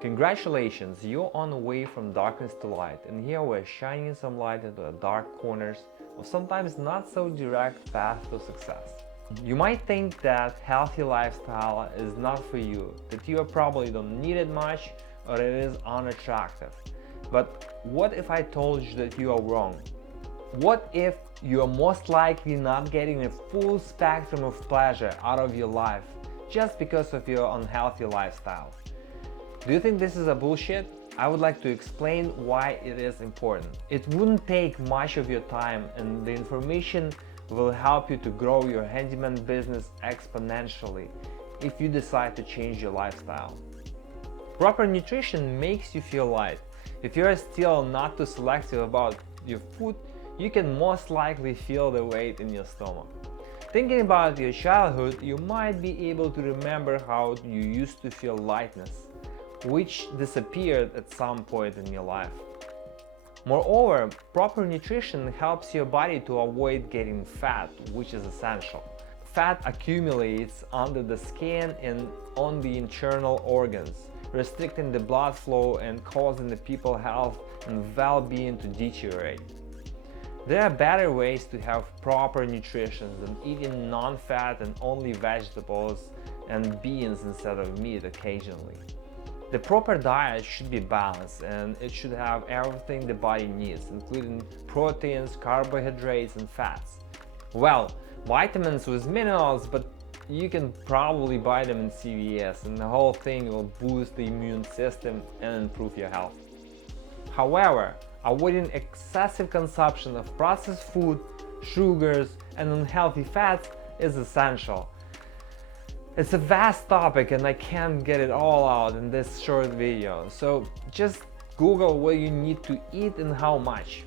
Congratulations, you're on the way from darkness to light, and here we're shining some light into the dark corners of sometimes not so direct path to success. You might think that healthy lifestyle is not for you, that you probably don't need it much or it is unattractive. But what if I told you that you are wrong? What if you are most likely not getting a full spectrum of pleasure out of your life just because of your unhealthy lifestyle? Do you think this is a bullshit? I would like to explain why it is important. It wouldn't take much of your time, and the information will help you to grow your handyman business exponentially if you decide to change your lifestyle. Proper nutrition makes you feel light. If you are still not too selective about your food, you can most likely feel the weight in your stomach. Thinking about your childhood, you might be able to remember how you used to feel lightness, which disappeared at some point in your life. Moreover, proper nutrition helps your body to avoid getting fat, which is essential. Fat accumulates under the skin and on the internal organs, restricting the blood flow and causing the people's health and well-being to deteriorate. There are better ways to have proper nutrition than eating non-fat and only vegetables and beans instead of meat occasionally. The proper diet should be balanced, and it should have everything the body needs, including proteins, carbohydrates, and fats. Well, vitamins with minerals, but you can probably buy them in CVS, and the whole thing will boost the immune system and improve your health. However, avoiding excessive consumption of processed food, sugars, and unhealthy fats is essential. It's a vast topic and I can't get it all out in this short video, so just Google what you need to eat and how much.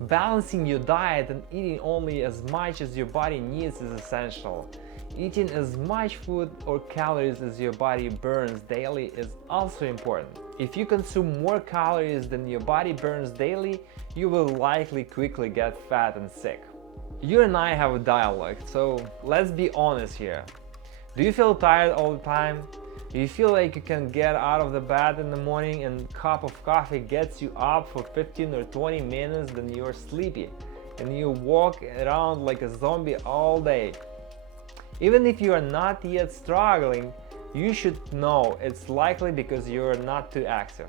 Balancing your diet and eating only as much as your body needs is essential. Eating as much food or calories as your body burns daily is also important. If you consume more calories than your body burns daily, you will likely quickly get fat and sick. You and I have a dialogue, so let's be honest here. Do you feel tired all the time? Do you feel like you can get out of the bed in the morning and a cup of coffee gets you up for 15 or 20 minutes, then you're sleepy and you walk around like a zombie all day? Even if you are not yet struggling, you should know it's likely because you're not too active.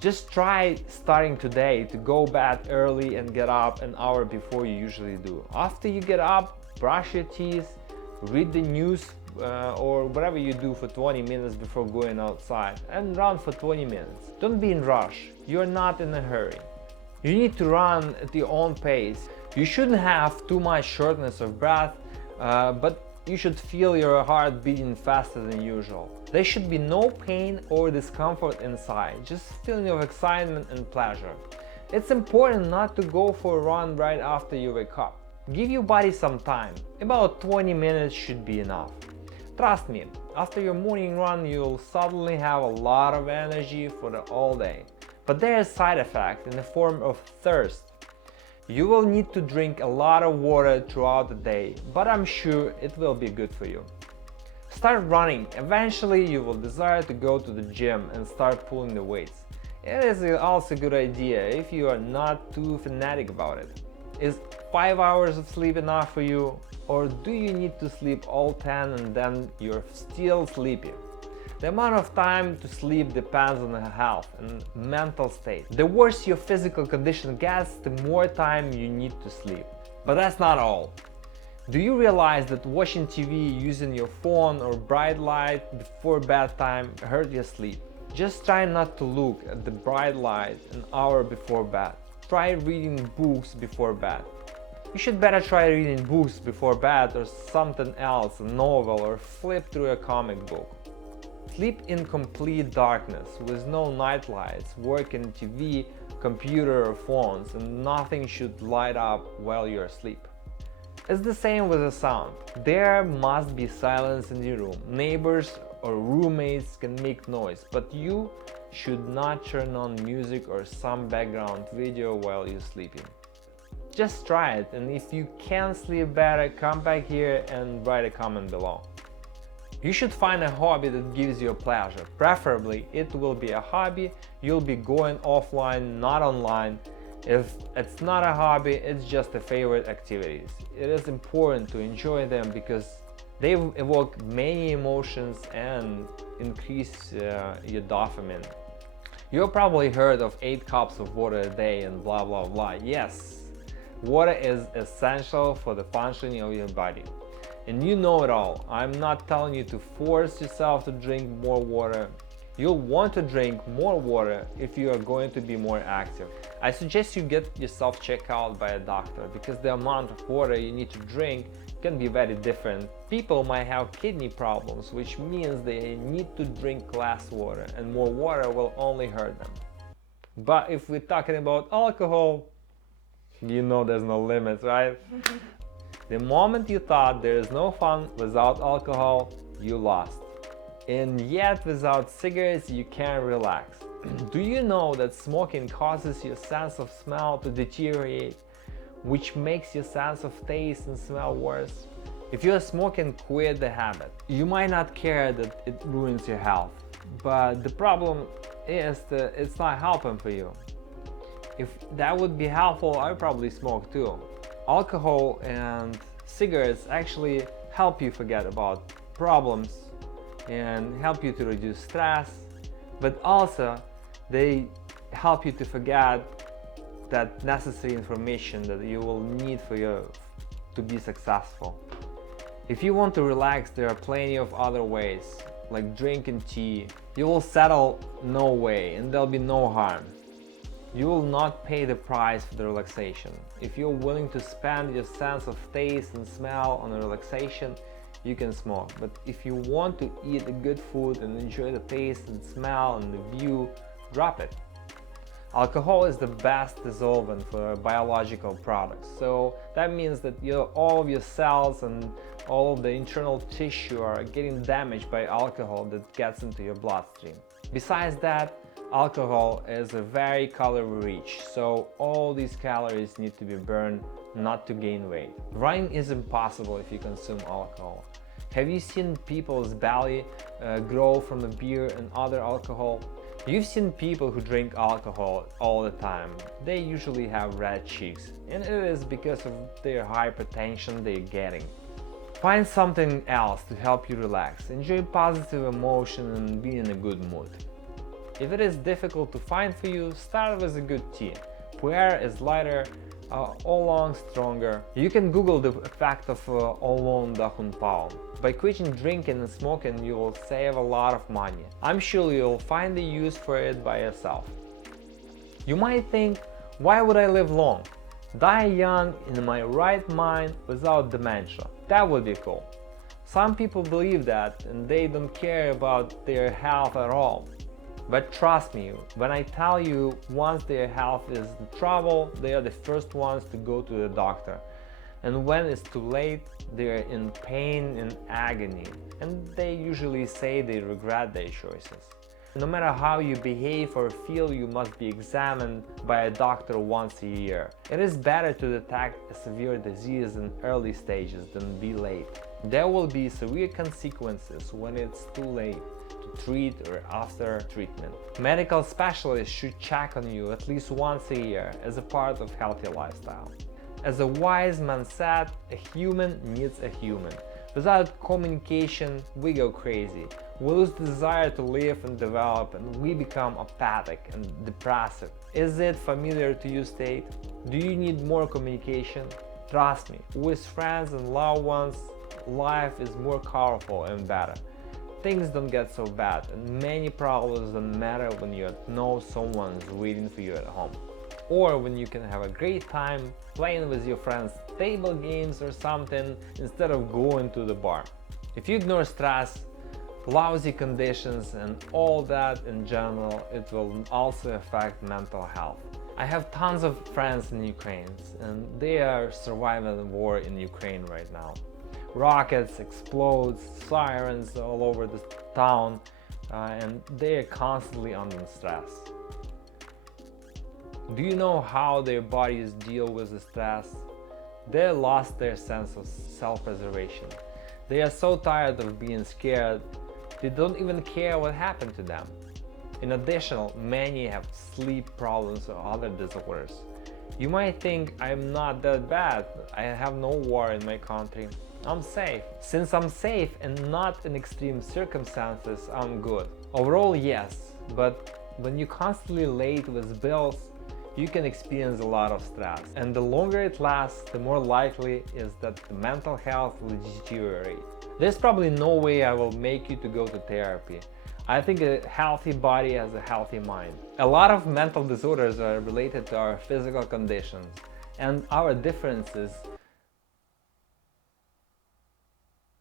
Just try starting today to go to bed early and get up an hour before you usually do. After you get up, brush your teeth, read the news or whatever you do for 20 minutes before going outside, and run for 20 minutes. Don't be in rush, you're not in a hurry. You need to run at your own pace. You shouldn't have too much shortness of breath, but you should feel your heart beating faster than usual. There should be no pain or discomfort inside, just feeling of excitement and pleasure. It's important not to go for a run right after you wake up. Give your body some time. About 20 minutes should be enough. Trust me, after your morning run you'll suddenly have a lot of energy for the whole day. But there is a side effect in the form of thirst. You will need to drink a lot of water throughout the day, but I'm sure it will be good for you. Start running. Eventually you will desire to go to the gym and start pulling the weights. It is also a good idea if you are not too fanatic about it. Is 5 hours of sleep enough for you? Or do you need to sleep all 10 and then you're still sleepy? The amount of time to sleep depends on the health and mental state. The worse your physical condition gets, the more time you need to sleep. But that's not all. Do you realize that watching TV using your phone or bright light before bedtime hurt your sleep? Just try not to look at the bright light an hour before bed. Try reading books before bed. You should better try reading books before bed or something else, a novel, or flip through a comic book. Sleep in complete darkness with no night lights, working TV, computer or phones, and nothing should light up while you're asleep. It's the same with the sound. There must be silence in the room. Neighbors or roommates can make noise, but you should not turn on music or some background video while you're sleeping. Just try it, and if you can sleep better, come back here and write a comment below. You should find a hobby that gives you a pleasure. Preferably, it will be a hobby you'll be going offline, not online. If it's not a hobby, it's just a favorite activities. It is important to enjoy them because they evoke many emotions and increase your dopamine. You've probably heard of 8 cups of water a day and blah blah blah. Yes, water is essential for the functioning of your body. And you know it all. I'm not telling you to force yourself to drink more water. You'll want to drink more water if you are going to be more active. I suggest you get yourself checked out by a doctor because the amount of water you need to drink can be very different. People might have kidney problems, which means they need to drink less water, and more water will only hurt them. But if we're talking about alcohol, you know there's no limits, right? The moment you thought there is no fun without alcohol, you lost. And yet without cigarettes you can't relax. Do you know that smoking causes your sense of smell to deteriorate, which makes your sense of taste and smell worse? If you're smoking, quit the habit. You might not care that it ruins your health, but the problem is that it's not helping for you. If that would be helpful, I would probably smoke too. Alcohol and cigarettes actually help you forget about problems and help you to reduce stress, but also they help you to forget that necessary information that you will need for you to be successful. If you want to relax, there are plenty of other ways, like drinking tea. You will settle no way and there'll be no harm. You will not pay the price for the relaxation. If you're willing to spend your sense of taste and smell on a relaxation, you can smoke. But if you want to eat a good food and enjoy the taste and smell and the view, drop it. Alcohol is the best dissolvent for biological products. So that means that all of your cells and all of the internal tissue are getting damaged by alcohol that gets into your bloodstream. Besides that, alcohol is a very calorie rich, so all these calories need to be burned not to gain weight. Running is impossible if you consume alcohol. Have you seen people's belly grow from the beer and other alcohol? You've seen people who drink alcohol all the time. They usually have red cheeks, and it is because of their hypertension they're getting. Find something else to help you relax. Enjoy positive emotion and be in a good mood. If it is difficult to find for you, start with a good tea. Pu'er is lighter, oolong stronger. You can Google the effect of oolong dahun pao. By quitting drinking and smoking, you will save a lot of money. I'm sure you'll find the use for it by yourself. You might think, why would I live long? Die young in my right mind without dementia. That would be cool. Some people believe that and they don't care about their health at all. But trust me, when I tell you once their health is in trouble, they are the first ones to go to the doctor. And when it's too late, they're in pain and agony. And they usually say they regret their choices. No matter how you behave or feel, you must be examined by a doctor once a year. It is better to detect a severe disease in early stages than be late. There will be severe consequences when it's too late to treat or after treatment. Medical specialists should check on you at least once a year as a part of healthy lifestyle. As a wise man said, a human needs a human. Without communication, we go crazy. We lose the desire to live and develop, and we become apathic and depressive. Is it familiar to you, state? Do you need more communication? Trust me, with friends and loved ones, life is more colorful and better. Things don't get so bad, and many problems don't matter when you know someone's waiting for you at home. Or when you can have a great time playing with your friends table games or something instead of going to the bar. If you ignore stress, lousy conditions and all that in general, it will also affect mental health. I have tons of friends in Ukraine and they are surviving the war in Ukraine right now. Rockets explode, sirens all over the town, and they are constantly under stress. Do you know how their bodies deal with the stress? They lost their sense of self-preservation. They are so tired of being scared, they don't even care what happened to them. In addition, many have sleep problems or other disorders. You might think, I'm not that bad, I have no war in my country, I'm safe. Since I'm safe and not in extreme circumstances, I'm good. Overall, yes, but when you're constantly late with bills, you can experience a lot of stress. And the longer it lasts, the more likely is that the mental health will deteriorate. There's probably no way I will make you to go to therapy. I think a healthy body has a healthy mind. A lot of mental disorders are related to our physical conditions and our differences.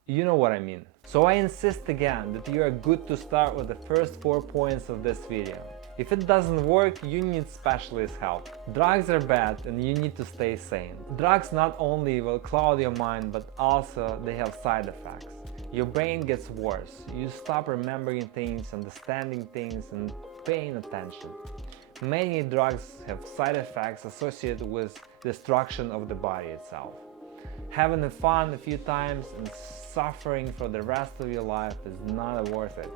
You know what I mean. So I insist again that you are good to start with the first 4 points of this video. If it doesn't work, you need specialist help. Drugs are bad and you need to stay sane. Drugs not only will cloud your mind, but also they have side effects. Your brain gets worse. You stop remembering things, understanding things, and paying attention. Many drugs have side effects associated with destruction of the body itself. Having fun a few times and suffering for the rest of your life is not a worth it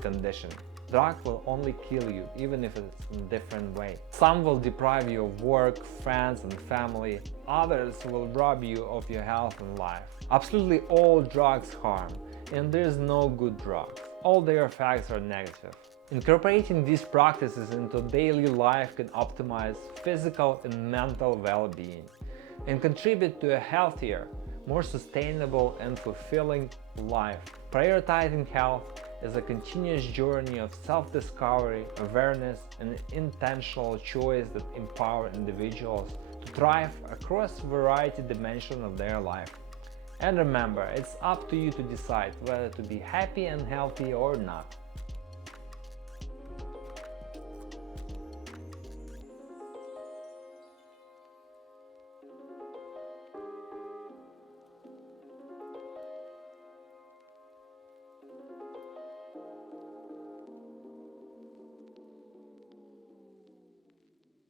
condition. Drug will only kill you, even if it's in a different way. Some will deprive you of work, friends, and family. Others will rob you of your health and life. Absolutely all drugs harm, and there is no good drugs. All their effects are negative. Incorporating these practices into daily life can optimize physical and mental well-being and contribute to a healthier, more sustainable and fulfilling life. Prioritizing health is a continuous journey of self-discovery, awareness, and intentional choice that empower individuals to thrive across a variety of dimensions of their life. And remember, it's up to you to decide whether to be happy and healthy or not.